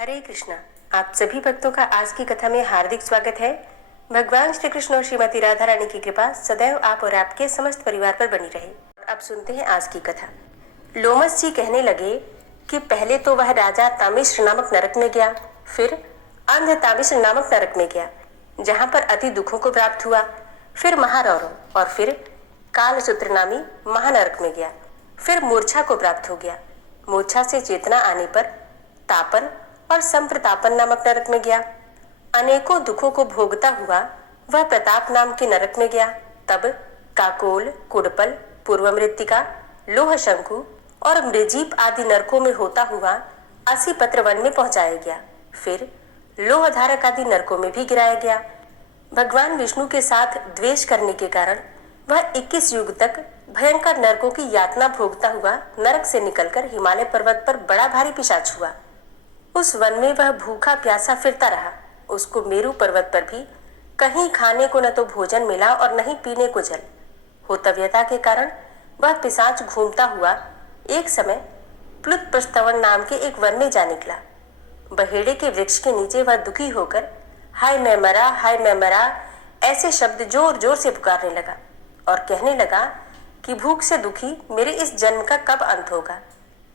हरे कृष्णा। आप सभी भक्तों का आज की कथा में हार्दिक स्वागत है। भगवान श्री कृष्ण और श्रीमती राधा रानी की कृपा सदैव आप और आपके समस्त परिवार पर बनी रहे। अब सुनते हैं आज की कथा। लोमस जी कहने लगे कि पहले तो वह राजा तामिश्र नामक नरक में गया, फिर अंध तामिश्र नामक नरक में गया, जहाँ पर अति दुखों को प्राप्त हुआ, फिर महारौरव और फिर कालसूत्र नामी महानरक में गया, फिर मूर्छा को प्राप्त हो गया। मूर्छा से चेतना आने पर तापन और संप्रतापन नामक नरक में गया। अनेकों दुखों को भोगता हुआ वह प्रताप नाम के नरक में गया। तब काकोल, कुडपल, पूर्व मृत्तिका, लोह शंकु और मृजीप आदि नरकों में होता हुआ 80 पत्र वन में पहुंचाया गया। फिर लोह धारक आदि नरकों में भी गिराया गया। भगवान विष्णु के साथ द्वेष करने के कारण वह 21 युग तक भयंकर नरकों की यातना भोगता हुआ नरक से निकलकर हिमालय पर्वत पर बड़ा भारी पिशाच हुआ। उस वन में वह भूखा प्यासा फिरता रहा। उसको मेरू पर्वत पर भी कहीं खाने को न तो भोजन मिला और न ही पीने को जल। होतव्यता के कारण वह पिशाच घूमता हुआ एक समय प्लुत प्रस्तवन नाम के एक वन में जा निकला। बहेड़े के वृक्ष के नीचे वह दुखी होकर हाय मैं मरा, हाय मैं मरा ऐसे शब्द जोर जोर से पुकारने लगा और कहने लगा कि भूख से दुखी मेरे इस जन्म का कब अंत होगा।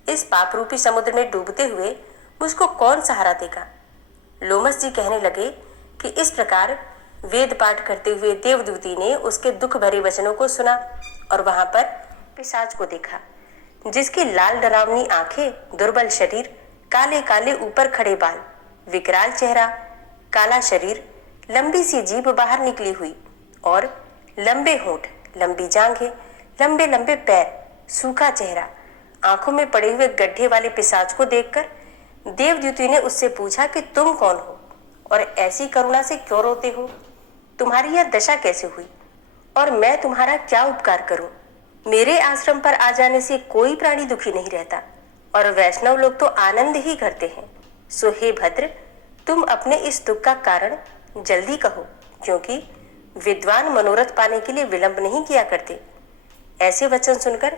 इस पाप रूपी समुद्र में डूबते हुए मुझको कौन सहारा देगा। लोमस जी कहने लगे कि इस प्रकार वेद पाठ करते हुए देवदूती ने उसके दुख भरे वचनों को सुना और वहां पर पिशाच को देखा, जिसकी लाल डरावनी आंखें, दुर्बल शरीर, काले काले ऊपर खड़े बाल, विकराल चेहरा, काला शरीर, लंबी सी जीभ बाहर निकली हुई और लंबे होंठ, लंबी जांघें, लंबे लंबे पैर, सूखा चेहरा, आंखों में पड़े हुए गड्ढे वाले पिशाच को देखकर देवदूती ने उससे पूछा कि तुम कौन हो और ऐसी करुणा से क्यों रोते हो। तुम्हारी यह दशा कैसे हुई और मैं तुम्हारा क्या उपकार करूं। मेरे आश्रम पर आ जाने से कोई प्राणी दुखी नहीं रहता और वैष्णव लोग तो आनंद ही करते हैं। सो हे भद्र, तुम अपने इस दुख का कारण जल्दी कहो, क्योंकि विद्वान मनोरथ पाने के लिए विलंब नहीं किया करते। ऐसे वचन सुनकर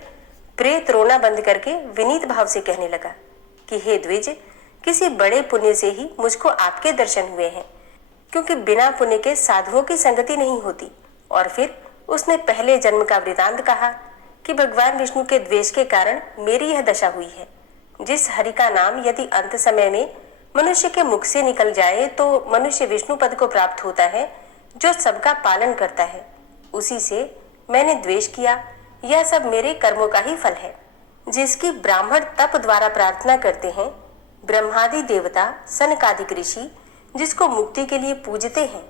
प्रेत रोना बंद करके विनीत भाव से कहने लगा कि हे द्विज, किसी बड़े पुण्य से ही मुझको आपके दर्शन हुए हैं, क्योंकि बिना पुण्य के साधुओं की संगति नहीं होती। और फिर उसने पहले जन्म का वृतांत कहा कि भगवान विष्णु के द्वेष के कारण मेरी यह दशा हुई है। जिस हरि का नाम यदि अंत समय में मनुष्य के मुख से निकल जाए तो मनुष्य विष्णु पद को प्राप्त होता है, जो सबका पालन करता है। उसी से मैंने द्वेष किया। यह सब मेरे कर्मों का ही फल है। जिसकी ब्राह्मण तप द्वारा प्रार्थना करते हैं, ब्रह्मादि देवता, सनकादिक ऋषि जिसको मुक्ति के लिए पूजते हैं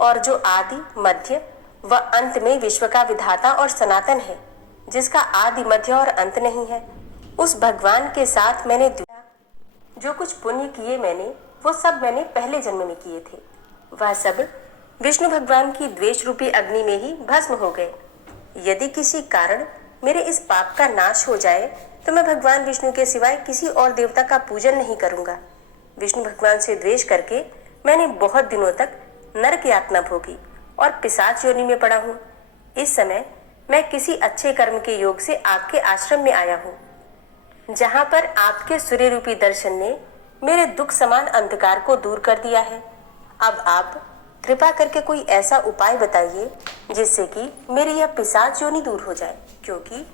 और जो आदि, मध्य व अंत में विश्व का विधाता और सनातन है, जिसका आदि, मध्य और अंत नहीं है, उस भगवान के साथ मैंने जो कुछ पुण्य किए वो सब मैंने पहले जन्म में किए थे। वह सब विष्णु भगवान की द्वेष रूपी अग्नि में ही भस्म हो गए। यदि किसी कारण मेरे इस पाप का नाश हो जाए तो मैं भगवान विष्णु के सिवाय किसी और देवता का पूजन नहीं करूंगा। विष्णु भगवान से द्वेष करके मैंने बहुत दिनों तक नरक यातना भोगी और पिशाच योनि में पड़ा हूँ। इस समय मैं किसी अच्छे कर्म के योग से आपके आश्रम में आया हूँ, जहाँ पर आपके सूर्य रूपी दर्शन ने मेरे दुख समान अंधकार को दूर कर दिया है। अब आप कृपा करके कोई ऐसा उपाय बताइए जिससे कि मेरी यह पिशाच योनि दूर हो जाए, क्योंकि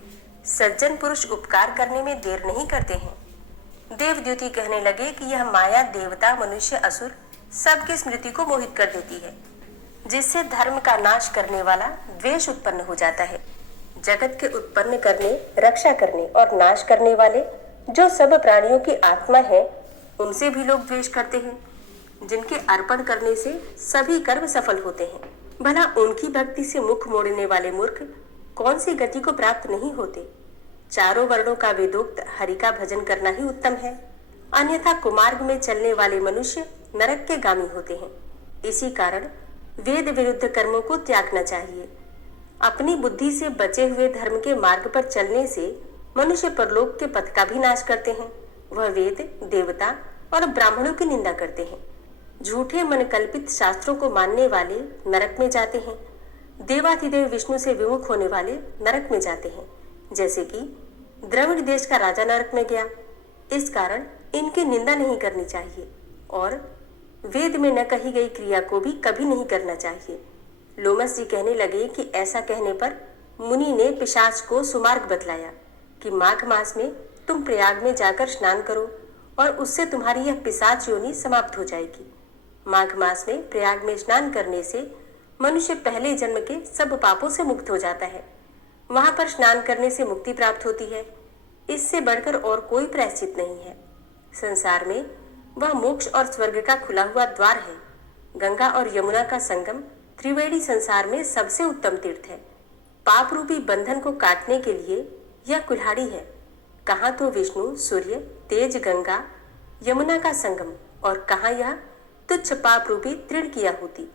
सज्जन पुरुष उपकार करने में देर नहीं करते हैं। देवद्युति कहने लगे कि यह माया देवता, मनुष्य, असुर सबकी स्मृति को मोहित कर देती है, जिससे धर्म का नाश करने वाला द्वेष उत्पन्न हो जाता है। जगत के उत्पन्न करने, रक्षा करने और नाश करने वाले जो सब प्राणियों की आत्मा है, उनसे भी लोग द्वेष करते हैं, जिनके अर्पण करने से सभी कर्म सफल होते हैं। भला उनकी भक्ति से मुख मोड़ने वाले मूर्ख कौन सी गति को प्राप्त नहीं होते। चारों वर्णों का वेदोक्त हरि का भजन करना ही उत्तम है, अन्यथा कुमार्ग में चलने वाले मनुष्य नरक के गामी होते हैं। इसी कारण वेद विरुद्ध कर्मों को त्यागना चाहिए। अपनी बुद्धि से बचे हुए धर्म के मार्ग पर चलने से मनुष्य परलोक के पथ का भी नाश करते हैं। वह वेद, देवता और ब्राह्मणों की निंदा करते हैं। झूठे मन कल्पित शास्त्रों को मानने वाले नरक में जाते हैं। देवाधिदेव विष्णु से विमुख होने वाले नरक में जाते हैं, जैसे कि द्रविड़ देश का राजा नरक में गया। इस कारण इनकी निंदा नहीं करनी चाहिए। और वेद में न कही गई क्रिया को भी कभी नहीं करना चाहिए। लोमस जी कहने लगे कि ऐसा कहने पर मुनि ने पिशाच को सुमार्ग बतलाया कि माघ मास में तुम प्रयाग में जाकर स्नान करो और उससे तुम्हारी यह पिशाच योनि समाप्त हो जाएगी। माघ मास में प्रयाग में स्नान करने से मनुष्य पहले जन्म के सब पापों से मुक्त हो जाता है। वहां पर स्नान करने से मुक्ति प्राप्त होती है। इससे बढ़कर और कोई प्रायश्चित नहीं है। संसार में वह मोक्ष और स्वर्ग का खुला हुआ द्वार है। गंगा और यमुना का संगम त्रिवेणी संसार में सबसे उत्तम तीर्थ है। पाप रूपी बंधन को काटने के लिए यह कुल्हाड़ी है। कहाँ तो विष्णु, सूर्य, तेज गंगा, यमुना का संगम, और कहाँ यह तुच्छ पाप रूपी तृण की आहुति।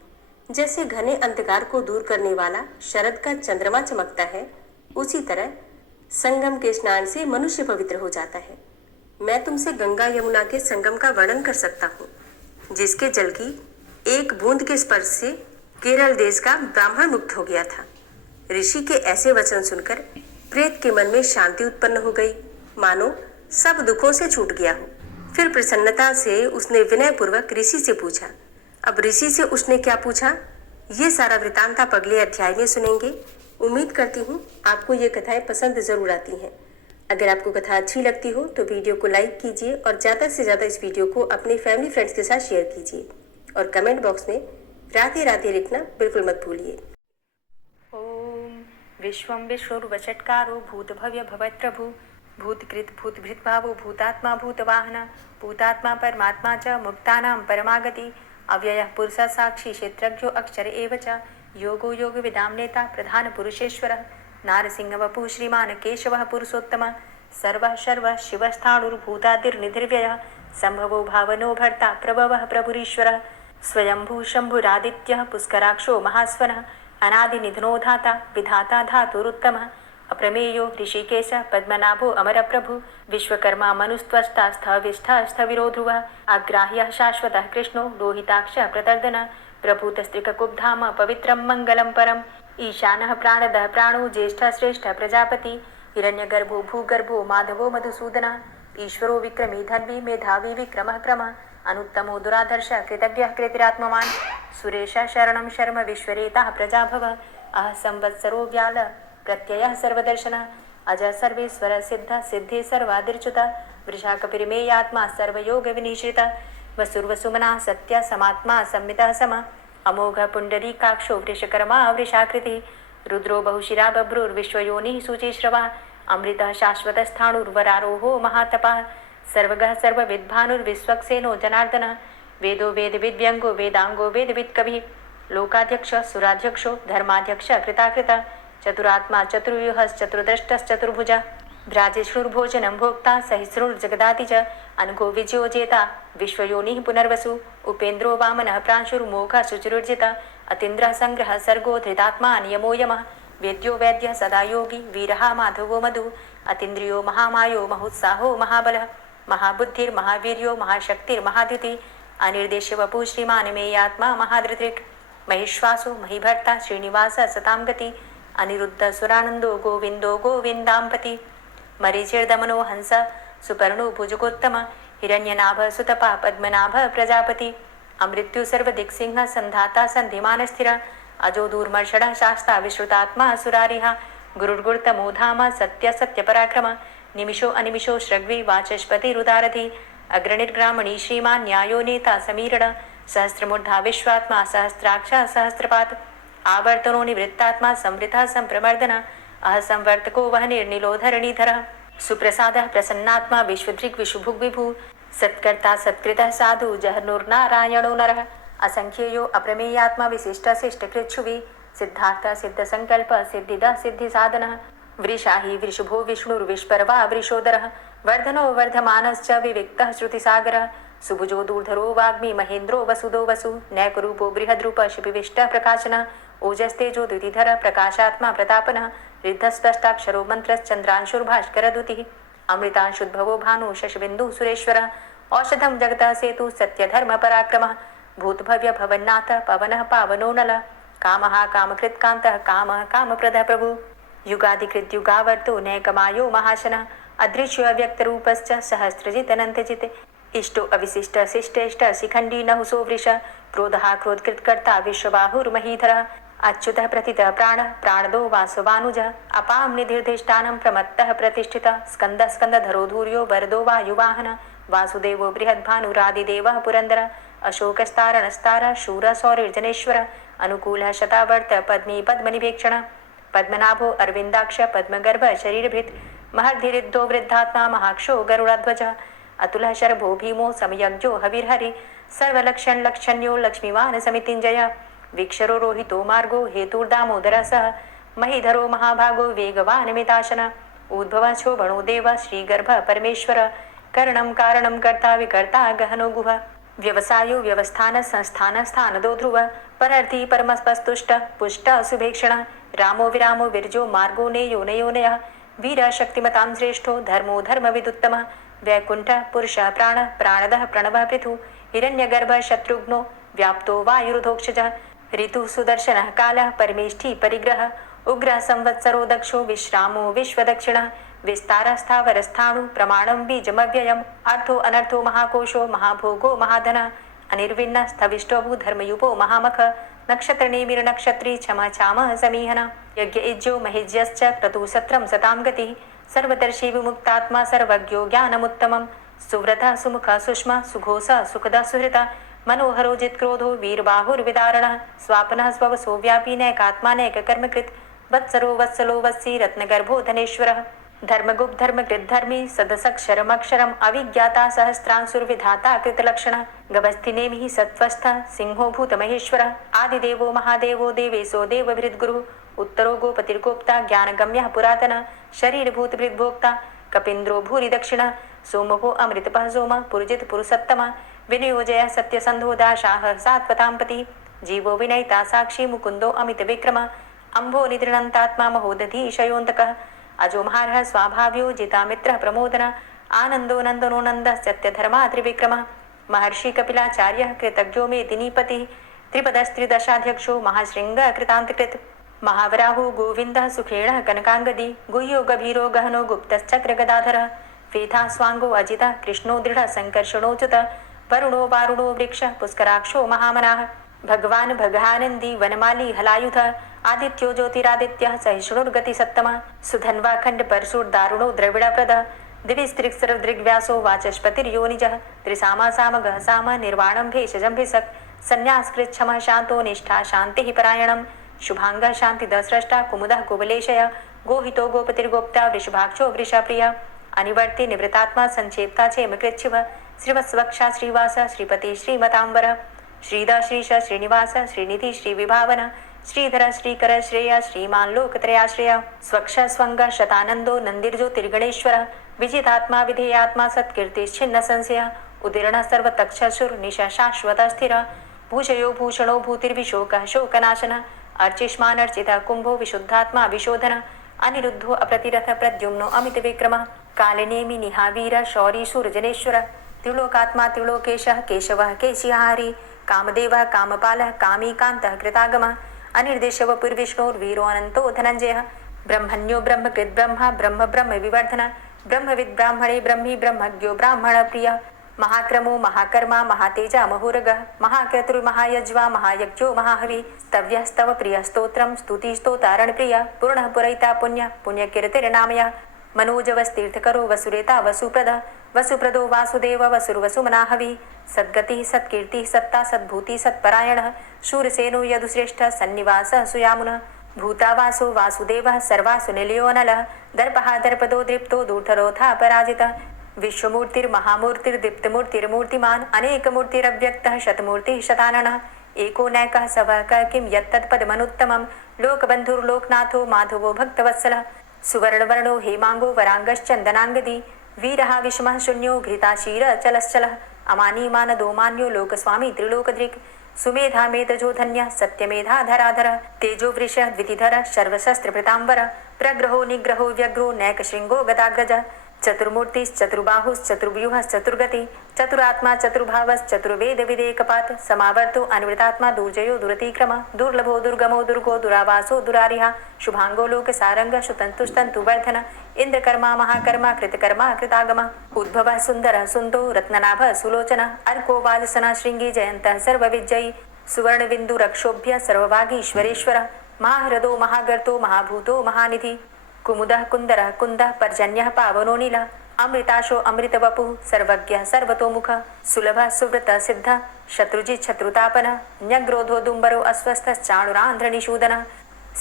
जैसे घने अंधकार को दूर करने वाला शरद का चंद्रमा चमकता है, उसी तरह संगम के स्नान से मनुष्य पवित्र हो जाता है। मैं तुमसे गंगा यमुना के संगम का वर्णन कर सकता हूँ, जिसके जल की एक बूंद के स्पर्श से केरल देश का ब्राह्मण मुक्त हो गया था। ऋषि के ऐसे वचन सुनकर प्रेत के मन में शांति उत्पन्न हो गई, मानो सब दुखों से छूट गया हो। फिर प्रसन्नता से उसने विनय पूर्वक ऋषि से पूछा। अब ऋषि से उसने क्या पूछा, ये सारा वृतांत आप अगले अध्याय में सुनेंगे। उम्मीद करती हूँ आपको ये कथाएं पसंद जरूर आती हैं। अगर आपको कथा अच्छी लगती हो तो वीडियो को लाइक कीजिए और ज़्यादा से ज़्यादा इस वीडियो को अपने फैमिली फ्रेंड्स के साथ शेयर कीजिए और कमेंट बॉक्स में राधे राधे लिखना बिल्कुल मत भूलिए। ओम विश्वं विष्णुर्वषट्कारो भूतभव्य भवत्प्रभु भूतकृत भूतभृद्भावो भूतात्मा भूतवाहन भूतात्मा परमात्मा च मुक्तानां परमागति अव्ययः पुरुषः साक्षी क्षेत्रज्ञो अक्षर एव च योगो योगविदां नेता प्रधानपुरुषेश्वरः नारसिंहवपुः श्रीमान् केशवः पुरुषोत्तमः सर्वः शर्वः शिवस्थाणुर्भूतादिर्निधिर्व्ययः सम्भवो भावनो भर्ता प्रभवः प्रभुरीश्वरः स्वयंभू शम्भुरादित्यः पुष्कराक्षो महास्वनः अनादिनिधनो धाता विधाता धातुरुत्तमः अप्रमेयो ऋषिकेश पद्मनाभो अमरप्रभु विश्वकर्मा मनुस्त्वष्टा स्थविष्ठः स्थविरो ध्रुवः अग्राह्यः शाश्वतः कृष्णो लोहिताक्षः प्रतर्दनः प्रभूतस्त्रिककुब्धाम पवित्रं मङ्गलं परम् ईशानः प्राणदः प्राणो ज्येष्ठः श्रेष्ठः प्रजापति हिरण्यगर्भो भूगर्भो माधवो मधुसूदनः ईश्वरो विक्रमी धन्वी मेधावी विक्रमः क्रमः अनुत्तमो दुराधर्ष कृतज्ञः कृतिरात्मवान् सुरेशः शरणं शर्म विश्वरेताः प्रजाभव अह संवत्सरो व्याल प्रत्ययः सर्वदर्शनः अजः सर्वेश्वर सिद्ध सिद्धे सर्वादिर्च्युतः वृषाकपिर्मेयात्मा सर्वयोगविनिश्रितः वसुर्वसुमना सत्य समात्मा संमितः समः अमोघ पुण्डरीकाक्षो वृषकर्मा वृषाकृतिः रुद्रो बहुशिरा बभ्रुर्विश्वयोनिः शुचिश्रवा अमृतः शाश्वतस्थाणुर्वरारोहो महातपः सर्वगः सर्वविद्भानुर्विश्वक्सेनो जनार्दनः वेदो वेदविद्व्यङ्गो वेदाङ्गो वेदवित्कविः लोकाध्यक्षः सुराध्यक्षो धर्माध्यक्षः कृताकृतः चतुरात्मा चतुर्व्यूहश्चतुर्द्रष्टश्चतुर्भुजः भ्राजिष्णुर्भोजनं भोक्ता सहिष्णुर्जगदाति च अनघो विजयो जेता विश्वयोनिः पुनर्वसु उपेन्द्रो वामनः प्रांशुर्मोघः शुचिरुर्जितः अतीन्द्रः संग्रहः सर्गो धृतात्मा नियमो यमः वेद्यो वैद्यः सदा योगी वीरः माधवो मधु अतीन्द्रियो महामायो महोत्साहो महाबलः महाबुद्धिर्महावीर्यो महाशक्तिर्महाद्युति अनिर्देश्य वपुः श्रीमान् मेयात्मा महाधृतिर् महिश्वासो महीभर्ता श्रीनिवास सतां गति अनिरुद्ध सुरानंदो गोविंदो गोविंदांपति मरीचिर्दमनो हंस सुपर्णो भुजगोत्तम हिरण्यनाभ सुतपा पद्मनाभ प्रजापति अमृत्यु सर्वदिक्सिंह संधाता संधिमान स्थिर अजो दूर्मर्षण शास्ता विश्रुतात्मा सुरारिहा गुरुर्गुर्तमो धाम सत्य सत्य पराक्रम निमिषो अनिमिषो श्रग्वी वाचस्पति रुदारधि अग्रणिर्ग्रामणी श्रीमान् न्यायो नेता समीरण सहस्रमूर्धा विश्वात्मा सहस्राक्षा सहस्रपात आवर्तनो निवृत्तात्मा संवृतः संप्रमर्दन अह संवर्तको वह निर्निलोधरणीधरः सुप्रसादः प्रसन्नात्मा विश्वदृक् विशुभुग् विभु सत्कर्ता सत्कृतः साधु जहनुर्नारायणो नरः असंख्येयो अप्रमेयात्मा विशिष्टशिष्टकृच्छुवि सिद्धार्थ सिद्धसंकल्प सिद्धिदः सिद्धिसाधनः वृषाहि वृषभो विष्णुर्विष्पर्वा वृषोदरः वर्धनो वर्धमानश्च विविक्तः श्रुतिसागरः सुभुजो दूर्धरो वाग्मी महेन्द्रो वसुदो वसु नैकरूपो बृहद्रूप शिपिविष्टः प्रकाशनः ओजस्तेजो द्युतिधर प्रकाशात्मा प्रतापनः रिद्धस्पष्टाक्षरो मन्त्रश्चन्द्रांशुर्भास्करद्युतिः अमृतांशुद्भवो भानु शशबिन्दुः सुरेश्वरः औषधं जगतः सेतु सत्यधर्मपराक्रमः भूतभव्य भवन्नाथ पवनः पावनो नलः कामः कामकृत्कान्तः कामः कामप्रदः प्रभु युगादिकृद्युगावर्तो नैकमायो महाशनः अदृश्यो अव्यक्तरूपश्च सहस्रजित् अनन्तजित् इष्टो अविशिष्ट शिष्टेष्ट शिखंडी नहुसो वृष क्रोधः क्रोधकृत्कर्ता विश्वबाहुर्महीधरः अच्युतः प्रतितः प्राणः प्राणदो वासवानुजः अपां निधिर्धिष्ठानं प्रमत्तः प्रतिष्ठितः स्कन्दः स्कन्दधरो धूर्यो वरदो वायुवाहनः वासुदेवो बृहद्भानुरादिदेवः पुरन्दरः अशोकस्तारणस्तारः शूरः सौरिर्जनेश्वरः अनुकूलः शतावर्त पद्मी पद्मनिभेक्षणः पद्मनाभो अरविन्दाक्ष पद्मगर्भ शरीरभृत् महद्धिरिद्धो वृद्धात्मा महाक्षो गरुडध्वजः अतुलः शरभो भीमो समयज्ञो हविर्हरि सर्वलक्षणलक्षण्यो लक्ष्मीवान् समितिञ्जयः वीक्षरो रोहितो मार्गो हेतुर्दामोदरः सः महीधरो महाभागो वेगवान् मिताशनः उद्भवः शोभणो देवः श्रीगर्भः परमेश्वरः करणं कारणं कर्ता विकर्ता गहनो गुहः व्यवसायो व्यवस्थान संस्थान स्थानदो ध्रुवः परर्थी परमस्पस्तुष्ट पुष्ट सुभेक्षणः रामो विरामो विरजो मार्गो नेयो नयोनयः वीरः शक्तिमतां श्रेष्ठो धर्मो धर्मविदुत्तमः वैकुण्ठः पुरुषः प्राणः प्राणदः प्रणवः पृथु हिरण्यगर्भः शत्रुघ्नो व्याप्तो वायुरुधोक्षजः ऋतुः सुदर्शनः कालः परमेष्ठी परिग्रहः उग्रः संवत्सरो दक्षो विश्रामो विश्वदक्षिणः विस्तारस्थावरस्थाणु प्रमाणं बीजमव्ययम् अर्थो अनर्थो महाकोशो महाभोगो महाधनः अनिर्विण्णः स्थविष्टोभू धर्मयुपो महामख नक्षत्रनेमिर्नक्षत्री क्षमा चामः समीहनः यज्ञ इज्यो महिज्यश्च क्रतुसत्रं सतां गतिः सर्वदर्शी विमुक्तात्मा सर्वज्ञो ज्ञानमुत्तमं सुव्रतः सुमुखः सुष्मा सुघोषः सुखदः सुहृतः मनोहरो जित्क्रोधो वीरबाहुर्विदारणः स्वापनः स्ववसो व्यापी नैकात्मा नैककर्मकृत् वत्सरो वत्सलो वत्सी रत्नगर्भो धनेश्वरः धर्मगुप्त धर्मकृत धर्मी सदसक्षरमक्षरम् अविज्ञाता सहस्रांसुर्विधाता कृतलक्षणः गवस्थिनेमिः सत्त्वस्थः सिंहो भूतमहेश्वरः आदिदेवो महादेवो देवेशो देवभृद्गुरुः उत्तरो गोपतिर्गोप्ता ज्ञानगम्यः पुरातनः शरीरभूतभृद्भोक्ता कपीन्द्रो भूरि दक्षिणः सोमो अमृतपः सोमः पुरुजित पुरुषोत्तमः विनियोजयः सत्यसन्धो दाशाः सात्वतां पतिः जीवो विनयिता साक्षी मुकुन्दो अमितविक्रमः अम्भो निधृणन्तात्मा महोदधीशयोऽन्तकः अजोमहारः स्वाभाव्यो जितामित्रः प्रमोदनः आनन्दो नन्दनो नन्दः सत्यधर्मा त्रिविक्रमः महर्षि कपिलाचार्यः कृतज्ञो मेदिनीपतिः त्रिपदस्त्रिदशाध्यक्षो महाशृङ्गः कृतान्तकृत् महावराहो गोविन्दः सुखेणः कनकाङ्गदी गुह्यो गभीरो गहनो गुप्तश्चक्रगदाधरः वेधा स्वाङ्गो अजितः कृष्णो दृढः सङ्कर्षणोच्युतः वरुणो वारुणो वृक्षः पुष्कराक्षो महामनाः भगवान् भगानन्दी वनमाली हलायुधः आदित्यो ज्योतिरादित्यः सहिष्णुर्गतिसत्तमः सुधन्वाखण्ड परशुर्दारुणो द्रविडप्रदः दिविस्त्रिक्सरदृग्व्यासो वाचस्पतिर्योनिजः त्रिसामा सामगः साम निर्वाणं भेषजं भिषक् संन्यासकृच्छमः शान्तो निष्ठा शान्तिः परायणं शुभाङ्गः शान्तिदस्रष्टा कुमुदः कुवलेशय गोहितो गोपतिर्गोप्ता वृषभाक्षो वृषप्रियः अनिवर्ति निवृतात्मा संक्षेप्ता क्षेमकृच्छिवः श्रीवत्सवक्षा श्रीवास श्रीपति श्रीमताम्बर श्रीदा श्रीश श्रीनिवास श्रीनिधि श्रीविभावन श्रीधर श्रीकर श्रेय श्रीमान लोकत्रयाश्रय स्वक्ष स्वंग शतानंदो नंदिर्ज्योतिर्गणेश्वर विजितात्मा विधेयात्मा सत्कीर्तिश्छिन्न संशय उदीर्ण सर्वतक्षसुर निशा शाश्वत स्थिर भूषयो भूषणो भूतिर्विशोकः शोकनाशन अर्चिष्मान अर्चिता कुंभो विशुद्धात्मा विशोधन अनिरुद्धो अप्रतिरथ प्रद्युम्नो अमित विक्रमः कालिनेमि निहावीर शौरी सूर्जनेश्वर त्रिलोकात्मा त्रिलोकेशः केशवः केशिहारी कामदेवः कामपालः कामीकान्तः कृतागमः अनिर्देशवपुर्विष्णोर्वीरो अनन्तो धनञ्जयः ब्रह्मण्यो ब्रह्मकृत् ब्रह्मा ब्रह्म ब्रह्म विवर्धन ब्रह्मविद् ब्राह्मणे ब्रह्मी ब्रह्मज्ञो ब्राह्मणप्रियः महाक्रमो महाकर्मा महातेजा महोरगः महाक्रतुर्महायज्वा महायज्ञो महाहवि स्तव्यस्तव प्रियस्तोत्रं स्तुतिस्तोतारणप्रियः पूर्णः पुरैता पुण्यः पुण्यकीर्तिर्नामयः मनोजवस्तीर्थकरो वसुरेता वसुप्रदः वसुप्रदो वासुदेव वसुर्वसुमनाहवि सद्गतिः सत्कीर्तिः सत्ता सद्भूति सत्परायणः शूरसेनो यदुश्रेष्ठः सन्निवासः सुयामुनः भूतावासो वासुदेवः सर्वासु निलयोनलः दर्पः दर्पदो दृप्तो दूर्धरोधा पराजितः विश्वमूर्तिर्महामूर्तिर्दीप्तमूर्तिर्मूर्तिमान् अनेकमूर्तिरव्यक्तः शतमूर्तिः शताननः एको नैकः सवः किं यत्तत्पदमनुत्तमं लोकबन्धुर्लोकनाथो माधवो भक्तवत्सलः सुवर्णवर्णो हेमांगो वरांगश्चन्दनांगदी वीरः विषमः शून्यो घृताशीरचलश्चलः अमानीमानदो मान्यो लोकस्वामी त्रिलोकदृक् सुमेधा मेधजो धन्यः सत्यमेधा धराधरः तेजो वृषः द्वितिधरः सर्वशस्त्रभृताम्बरः प्रग्रहो निग्रहो व्यग्रो नैकशृङ्गो गदाग्रजः चतुर्मूर्तिश्चतुर्बाहुश्चतुर्व्यूहश्चतुर्गति चतुरात्मा चतुर्भावश्चतुर्वेद विदेकपात समावर्तो अनिवृतात्मा दुर्जयो दुरतिक्रम दुर्लभो दुर्गमो दुर्गो दुरावासो दुरारिहा शुभांगो लोक सारंग सुतंतुस्तंतु वर्धन इंद्रकर्मा महाकर्मा कृतकर्मा कृतागम उद्भव सुंदर सुंदो रत्ननाभ सुलोचन अर्को वाजसन श्रृंगी जयंत सर्वविजयी सुवर्ण बिंदु रक्षोभ्य सर्वभागीश्वरेश्वर महाहृदो महागर्तो महाभूतो महानिधि कुमुदः कुंदरः कुंदः पर्जन्यः पावनो नीलः अमृताशो अमृतवपुः सर्वज्ञः सर्वतोमुख सुलभः सुव्रतः सिद्धः शत्रुजित् शत्रुतापनः न्यग्रोधो दुम्बरो अस्वस्थश्चाणुरान्ध्रनिषूदनः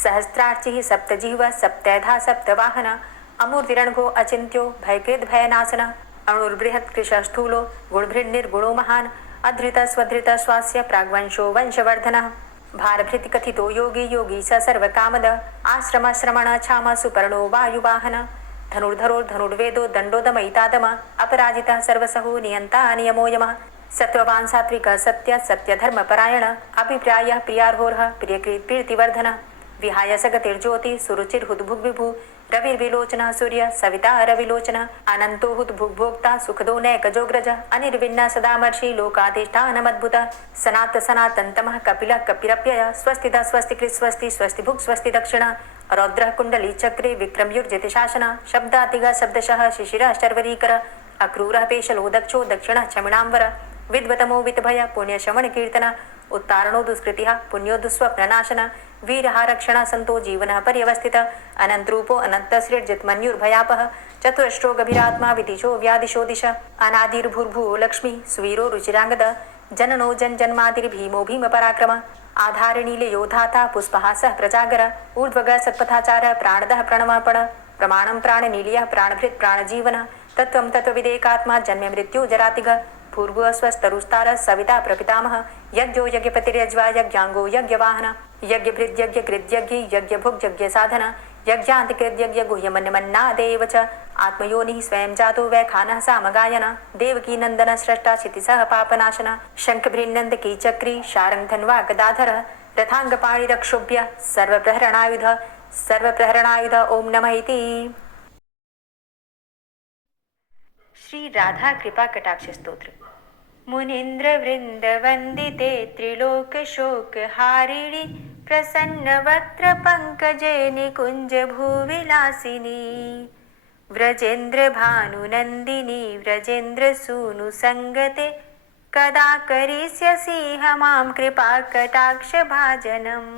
सहस्रार्चिः सप्तजिह्वः सप्तैधा सप्तवाहनः अमूर्तिरणघो अचिन्त्यो भयकृद् भयनाशनः अणुर्बृहत् कृशस्थूलो गुणभृन्निर्गुणो महान् अधृतः स्वधृतः स्वास्य प्राग्वंशो वंशवर्धनः भारभृति कथितो योगी योगी स सर्वकामद आश्रम श्रमण छाम सुपर्णो वायुवाहन धनुर्धरो धनुर्वेदो दंडोदमयितादम अपराजितः सर्वसहो नियंता नियमो यमः सत्ववान् सात्विकः सत्य सत्यधर्मपरायण अभिप्रायः प्रियार्होर्ह प्रियकृत् प्रीतिवर्धनः विहाय सगतिर्ज्योति सुरुचिर्हुद्भुग्विभु रविर्विलोचनः सूर्य सविता रविलोचनः अनंतो हुद्भुग्भोक्ता सुखदो नैकजोग्रज अनिर्विण्ण सदामर्षि लोकाधिष्ठानमद्भुत सनात सनातन्तमः कपिलः कपिरप्यय स्वस्तिदा स्वस्तिकृत् स्वस्ति स्वस्तिभुक् स्वस्ति दक्षिण रौद्रः कुण्डली चक्रे विक्रमयुर्जित शासन शब्दातिग शब्दशः शिशिरः शर्वरीकर अक्रूरः पेशलो दक्षो दक्षिणः चमिणाम्बर विद्वतमो वितभय पुण्यशमन कीर्तन उत्तारणो दुष्कृतिः पुण्यो दुःस्वप्ननाशन वीरहारक्षण संतो जीवनः पर्यवस्थित अनन्तरूपो अनन्तसृर्जितमन्युर्भयापः चतुरश्रो गभीरात्मा विदिशो व्यादिशो दिश अनादिर्भूर्भुवो लक्ष्मी सुवीरो रुचिरांगद जननो जन्मादिर्भीमो भीम पराक्रम आधारनीलयोधाता पुष्पहासः प्रजागर ऊर्ध्वग सत्पथाचार प्राणदः प्रणवपण प्रमाणं प्राणनीलयः प्राणभृत् प्राणजीवन तत्त्वं तत्त्वविदेकात्मा जन्म मृत्यु जरातिग पूर्व स्वस्तरुस्तार सविता प्रपितामह यज्ञो यज्ञपतिर्यज्वा यज्ञांगो यज्ञवाहन यज्ञभृद् यज्ञकृद्यज्ञ यज्ञभुक् यज्ञसाधन यज्ञान्तिकृद्यज्ञ गुह्यमन्यमन्नादेव च आत्मयोनिः स्वयं जातो वैखानः सामगायन देवकी नंदन स्रष्टा क्षितिसः पापनाशन शंखभृन्नन्दकी चक्री शारङ्गधन्वा गदाधर रथाङ्गपाणिरक्षोभ्य सर्वप्रहरणायुध ओम नमः इति। श्री राधा कृपा कटाक्ष स्तोत्र। मुनीन्द्र वृंद वंदिते त्रिलोक शोक हारिणी प्रसन्न वक्त्र पंकजे निकुंज भूविलासिनी व्रजेन्द्र भानुनंदिनी व्रजेन्द्र सूनु संगते कदा करिष्यसि हमां कृपा कटाक्ष भाजनम्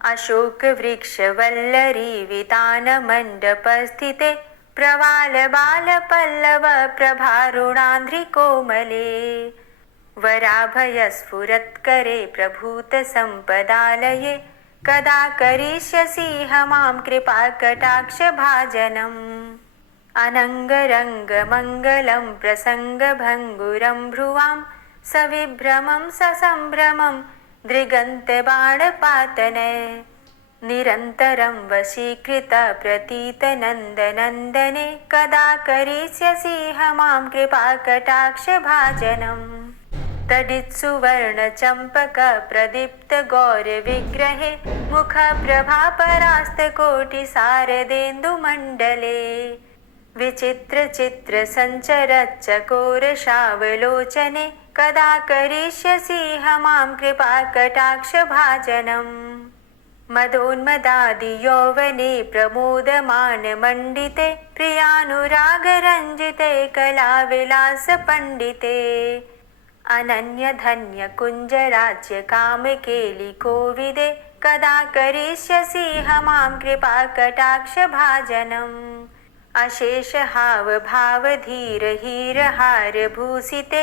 अशोक वृक्ष वल्लरी वितान मंडप स्थिते प्रवाल बाल पल्लव प्रभारुणांध्रि कोमले वराभय स्फुरत्करे प्रभूत संपदालये कदा करिष्यसि हमां कृपा कटाक्ष भाजनम् अनंगरंग मंगलं प्रसंग भंगुरं भ्रुवां सविभ्रमं ससंभ्रमं दृगन्त बाणपातने निरन्तरं वशीकृत प्रतीत नन्दनन्दने कदा करिष्यसि हमां कृपा कटाक्ष भाजनम् तडित्सुवर्ण चम्पक प्रदीप्त गौर विग्रहे मुख प्रभा परास्त कोटि सारदेन्दुमण्डले विचित्र चित्र संचर चकोर शावलोचने कदा करिष्यसि हमां कृपा कटाक्ष भाजनम् मदोन्मदादि यौवने प्रमोदमान मंडिते प्रियानुराग रंजिते कला विलास पंडिते अनन्य धन्य कुंज राज्य काम केलि कोविदे कदा करिष्यसि हमां कृपा कटाक्ष भाजनम् अशेष हाव भाव धीर हीर हार भूषिते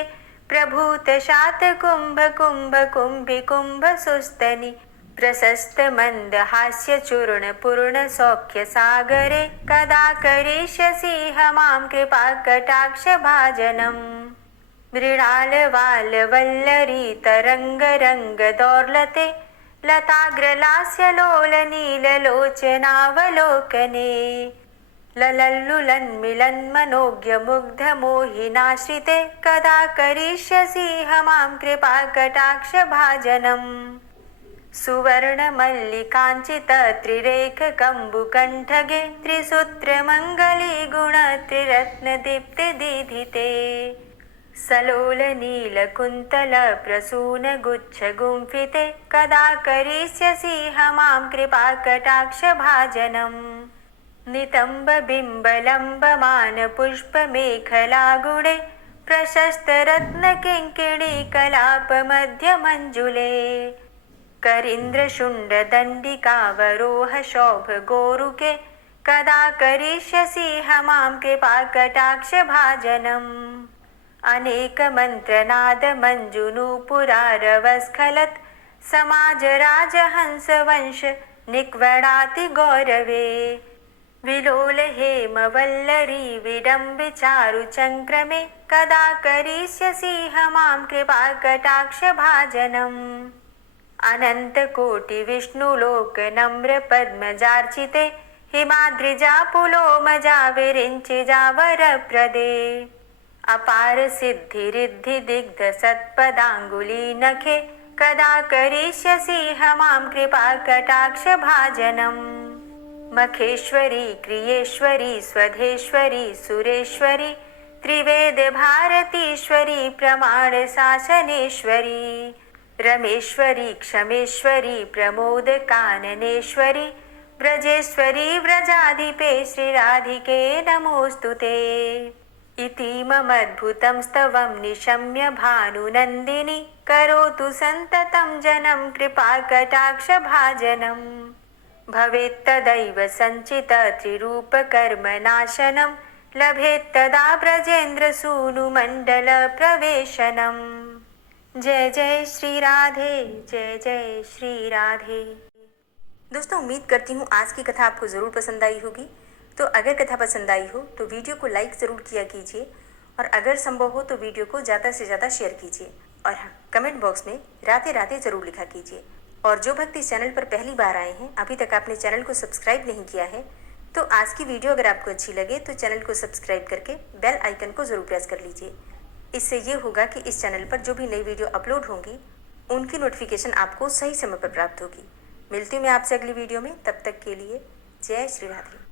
प्रभूत शात कुंभ कुंभ कुंभि कुंभ सुस्तनि प्रशस्त मंद हास्य चूर्ण पूर्ण सौख्य सागरे कदा करिष्यसि हमां कृपा कटाक्ष भाजनम् मृणाल वाल वल्लरी तरंग रंग दौर्लते लताग्रलास्य लोल नील लोचनावलोकने ललल्लुलन्मिलन्मनोज्ञ मुग्ध मोहिनाश्रिते कदा करिष्यसि हमां कृपा कटाक्ष भाजनम् सुवर्णमल्लिकाञ्चितत्रिरेखकम्बुकण्ठगे त्रिसूत्रमङ्गलीगुणत्रिरत्नदीप्तिदीधिते सलोलनीलकुन्तलप्रसूनगुच्छगुम्फिते कदा करिष्यसि मां कृपाकटाक्षभाजनम् नितम्बबिम्बलम्बमानपुष्पमेखलागुणे प्रशस्तरत्नकिङ्किणीकलापमध्यमञ्जुले करीन्द्रशुण्डदण्डिकावरोहशोभगोरुके कदा करिष्यसि मां कृपाकटाक्षभाजनम् अनेकमन्त्रनादमञ्जुनूपुरारवस्खलत् समाजराजहंसवंश निक्वणाति गौरवे विलोलहेमवल्लरी विडम्बिचारुचङ्क्रमे कदा करिष्यसि मां कृपाकटाक्षभाजनम् अनन्तकोटिविष्णुलोकनम्रपद्मजार्चिते हिमाद्रिजापुलोमजा विरिञ्चिजावरप्रदे अपारसिद्धिरिद्धिदिग्धसत्पदाङ्गुलीनखे कदा करिष्यसि मां कृपाकटाक्षभाजनम् मखेश्वरी क्रियेश्वरी स्वधेश्वरी सुरेश्वरी त्रिवेदभारतीश्वरी प्रमाणशासनेश्वरी रमेश्वरी क्षमेश्वरी प्रमोदकाननेश्वरी व्रजेश्वरी व्रजाधिपे श्रीराधिके नमोऽस्तु ते इतीममद्भुतं स्तवं निशम्य भानुनन्दिनी करोतु सन्ततं जनं कृपाकटाक्षभाजनम् भवेत्तदैव सञ्चितत्रिरूपकर्मनाशनं लभेत्तदा ब्रजेन्द्रसूनुमण्डलप्रवेशनम् जय जय श्री राधे, जय जय श्री राधे। दोस्तों, उम्मीद करती हूँ आज की कथा आपको ज़रूर पसंद आई होगी। तो अगर कथा पसंद आई हो तो वीडियो को लाइक ज़रूर किया कीजिए और अगर संभव हो तो वीडियो को ज़्यादा से ज़्यादा शेयर कीजिए और हाँ, कमेंट बॉक्स में राधे राधे ज़रूर लिखा कीजिए। और जो भक्त इस चैनल पर पहली बार आए हैं, अभी तक आपने चैनल को सब्सक्राइब नहीं किया है, तो आज की वीडियो अगर आपको अच्छी लगे तो चैनल को सब्सक्राइब करके बेल आइकन को ज़रूर प्रेस कर लीजिए। इससे ये होगा कि इस चैनल पर जो भी नई वीडियो अपलोड होंगी उनकी नोटिफिकेशन आपको सही समय पर प्राप्त होगी। मिलती हूँ मैं आपसे अगली वीडियो में, तब तक के लिए जय श्री राधे।